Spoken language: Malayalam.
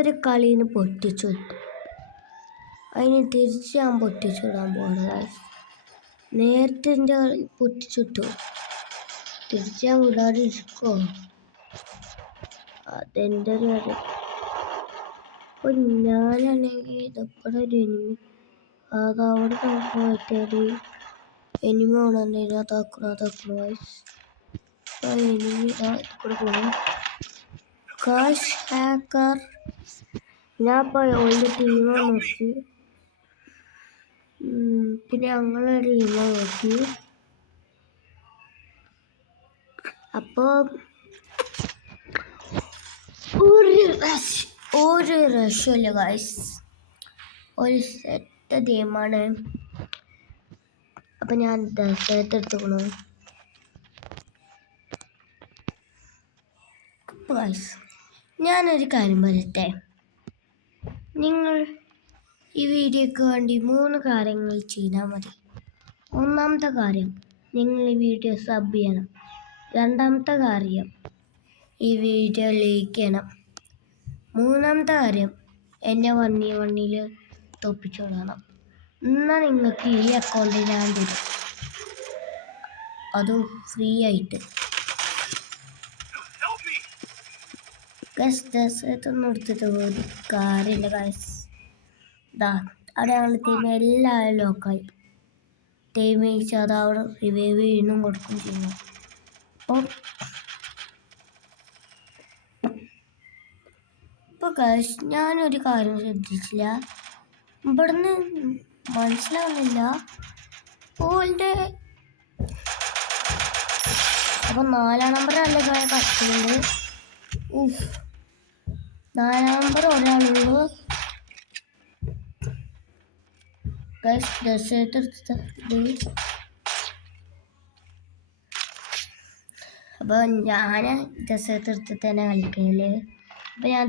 ഒരു കളിന്ന് പൊട്ടിച്ചു അതിന് തിരിച്ച് ഞാൻ പൊട്ടിച്ചുവിടാൻ പോകണം. നേരത്തെ എൻ്റെ കളി പൊട്ടിച്ചിട്ടു തിരിച്ച് ഞാൻ വിടാതെ ഇരിക്കോ? അതെൻ്റെ ഒരു കാര്യം. അപ്പോൾ ഞാനാണെങ്കിൽ ഇതപ്പോഴൊരു എനിമി അതവിടെ പോയിട്ട് എനിമി ആണെന്നുണ്ടെങ്കിൽ അതാക്കണം എനിമി കൂടെ പോകണം. കാശ് ഹാക്കർ ഞാൻ ഇപ്പോൾ ഓൾഡ് ടീമെ നോക്കി. പിന്നെ ഞങ്ങളൊരു ടീമെ നോക്കി. അപ്പോൾ ഒരു രക്ഷയില്ല ഗൈസ്, ഒരു സെറ്റ് ഗെയിമാണ്. അപ്പം ഞാൻ ഡെസേർട്ട് എടുത്തുക്കണു ഗൈസ്. ഞാനൊരു കാര്യം പറയട്ടെ, നിങ്ങൾ ഈ വീഡിയോക്ക് വേണ്ടി 3 കാര്യങ്ങൾ ചെയ്താൽ മതി. ഒന്നാമത്തെ കാര്യം, നിങ്ങൾ ഈ വീഡിയോ സബ് ചെയ്യണം. രണ്ടാമത്തെ കാര്യം, ഈ വീഡിയോ ലൈക്ക് ചെയ്യണം. മൂന്നാമത്തെ കാര്യം, എന്നെ വണ്ണിയിൽ തോപ്പിച്ചു വിടണം. എന്നാൽ നിങ്ങൾക്ക് ഈ അക്കൗണ്ട് ഞാൻ തരും, അതും ഫ്രീ ആയിട്ട്. ഡെസേർട്ടൊന്നും എടുത്തിട്ട് ഒരു കാര്യമില്ല ഗൈസ്. അവിടെ ഞങ്ങൾ ടീം എല്ലാവരും ലോക്കായി. ടീം കഴിച്ചാൽ അത് അവിടെ റിവൈവ് ചെയ്യുന്നു കൊടുക്കും ചെയ്യുന്നു. അപ്പോൾ ഗൈസ്, ഞാനൊരു കാര്യം ശ്രദ്ധിച്ചില്ല, ഇവിടുന്ന് മനസ്സിലാവുന്നില്ല ഓൾഡ്. അപ്പം 4-ാം നമ്പർ അല്ലേ കത്തുന്നുണ്ട്. 4-ാം നമ്പർ ഒരാളുള്ളൂ ഗൈസ്. ഡെസേർട്ട് എടുത്തത്. അപ്പോൾ ഞാൻ ഡെസേർട്ട് എടുത്തിട്ട് തന്നെ കളിക്കല്. അപ്പോൾ ഞാൻ